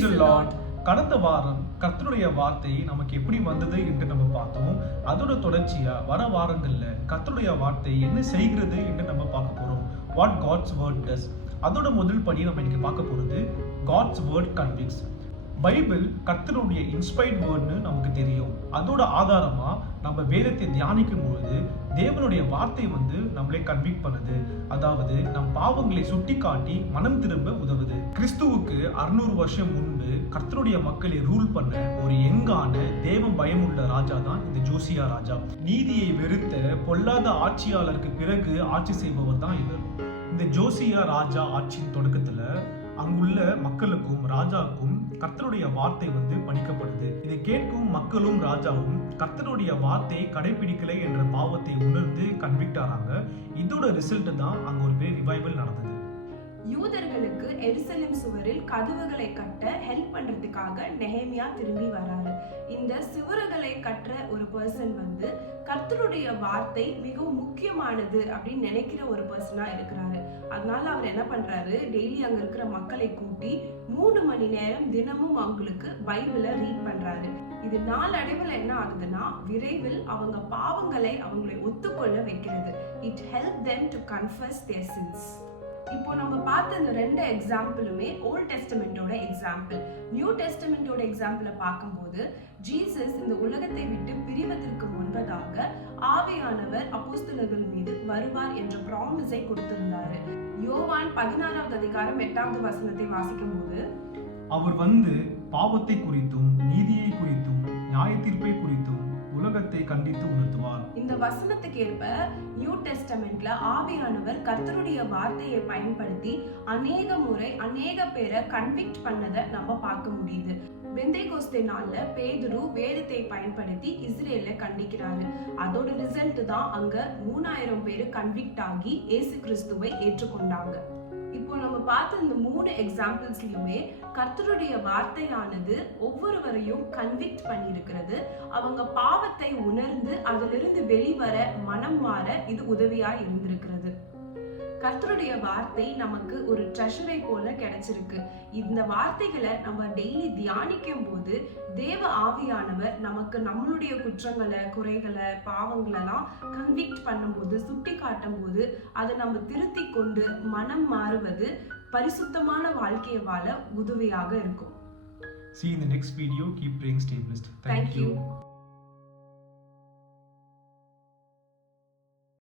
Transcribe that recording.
Praise the Lord. கடந்த வாரம் கர்த்தருடைய வார்த்தை நமக்கு எப்படி வந்தது என்று நம்ம பார்த்தோம். அதோட தொடர்ச்சியா வர வாரங்கள்ல கர்த்தருடைய வார்த்தை என்ன செய்கிறது என்று நம்ம பார்க்க போறோம். What God's word does. அதோட முதல் படி நம்ம இன்னைக்கு பார்க்க போறது God's word convicts. பைபிள் கர்த்தருடைய இன்ஸ்பைர்ட் வேர்ட்னு நமக்கு தெரியும். அதோட ஆதாரமா நம்ம வேதத்தை தியானிக்கும் பொழுது தேவனுடைய வார்த்தை நம்மளை கன்விக்ட் பண்ணுது. அதாவது நம் பாவங்களை சுட்டி காட்டி மனம் திரும்ப உதவுது. கிறிஸ்துவுக்கு 600 வருஷம் முன்பு கர்த்தருடைய மக்களை ரூல் பண்ண ஒரு யங்கான தேவ பயமுள்ள ராஜா தான் இந்த ஜோசியா ராஜா. நீதியை வெறுத்த பொல்லாத ஆட்சியாளருக்கு பிறகு ஆட்சி செய்பவர் தான் இவர். இந்த ஜோசியா ராஜா ஆட்சியின் தொடக்கத்துல அங்குள்ள மக்களுக்கும் ராஜாவுக்கும் கர்த்தருடைய வார்த்தை படிக்கப்படுது. இதை கேட்கும் மக்களும் ராஜாவும் கர்த்தருடைய வார்த்தையை கடைபிடிக்கலை என்ற பாவத்தை உணர்ந்து கன்விக்ட் ஆறாங்க. இதோட ரிசல்ட் தான் அங்க ஒரு பெரிய ரிவைவல் நடந்தது. யூதர்களுக்கு எருசலேம் சுவரில் கதவுகளை கட்ட ஹெல்ப் பண்றதுக்காக நெஹேமியா திரும்பி வராரு. இந்த சுவர்களை கட்டுற ஒரு பர்சன் கர்த்தருடைய வார்த்தை மிகவும் முக்கியமானது அப்படின்னு நினைக்கிற ஒரு பர்சனா இருக்கிறாரு. அதனால அவர் என்ன பண்றாரு, டெய்லி அங்க இருக்கிற மக்களை கூட்டி 3 மணி நேரம் தினமும் அவங்களுக்கு பைபிளை ரீட் பண்றாரு. இது நாளடைவில் என்ன ஆகுதுன்னா, விரைவில் அவங்க பாவங்களை அவங்களை ஒத்துக்கொள்ள வைக்கிறது. It help them to confess their sins. இப்போ நம்ம பார்த்த இந்த 2 எக்ஸாம்பிளுமே ஓல்ட் டெஸ்டமெண்டோட எக்ஸாம்பிள். நியூ டெஸ்டமெண்டோட எக்ஸாம்பிளை பார்க்கும்போது ஜீசஸ் இந்த உலகத்தை விட்டு பிரிவதற்கு முன்பதாக ஆவியானவர் அப்போஸ்தலர்கள் மீது வருவார் என்ற ப்ராமிஸை கொடுத்திருந்தாரு. யோவான் 16வது அதிகாரம் 8வது வசனத்தை வாசிக்கும் போது, அவர் பாவத்தை குறித்தும் நீதியை குறித்தும் நியாய தீர்ப்பை குறித்தும் உலகத்தை கண்டித்து உணர்த்துவார். இந்த வசனத்துக்கு ஏற்ப நியூ டெஸ்டமெண்ட்ல ஆவியானவர் கர்த்தருடைய வார்த்தையை பயன்படுத்தி அநேக முறை அநேக பேரை கன்விக்ட் பண்ணதை நம்ம பார்க்க முடியுது. பெந்தேகோஸ்தே நாள்ல பேதுரு வேதத்தை பயன்படுத்தி இஸ்ரேலை கண்டிக்கிறாரு. அதோட ரிசல்ட் தான் அங்க 3000 பேரு கன்விக்ட் ஆகி இயேசு கிறிஸ்துவை ஏற்றுக்கொண்டாங்க. இப்போ நம்ம பார்த்த இந்த 3 எக்ஸாம்பிள்ஸ்லயுமே கர்த்தருடைய வார்த்தையானது ஒவ்வொருவரையும் கன்விக்ட் பண்ணியிருக்கிறது. அவங்க பாவத்தை உணர்ந்து அதிலிருந்து வெளிவர மனம் மாற இது உதவியா இருந்திருக்கிறது. கர்த்தருடைய வார்த்தை நமக்கு ஒரு ட்ரெஷரை போல கிடைச்சிருக்கு. இந்த வார்த்தைகளை நம்ம டெய்லி தியானிக்கும் போது தேவ ஆவியானவர் நமக்கு நம்மளுடைய குற்றங்களை, குறைகளை, பாவங்களெல்லாம் கன்விக்ட் பண்ணும்போது, சுட்டி காட்டும் போது அதை நம்ம திருத்தி கொண்டு மனம் மாறுவது பரிசுத்தமான வாழ்க்கையை வாழ உதவியாக இருக்கும். See you in the next video. Keep praying, stay blessed. Thank you.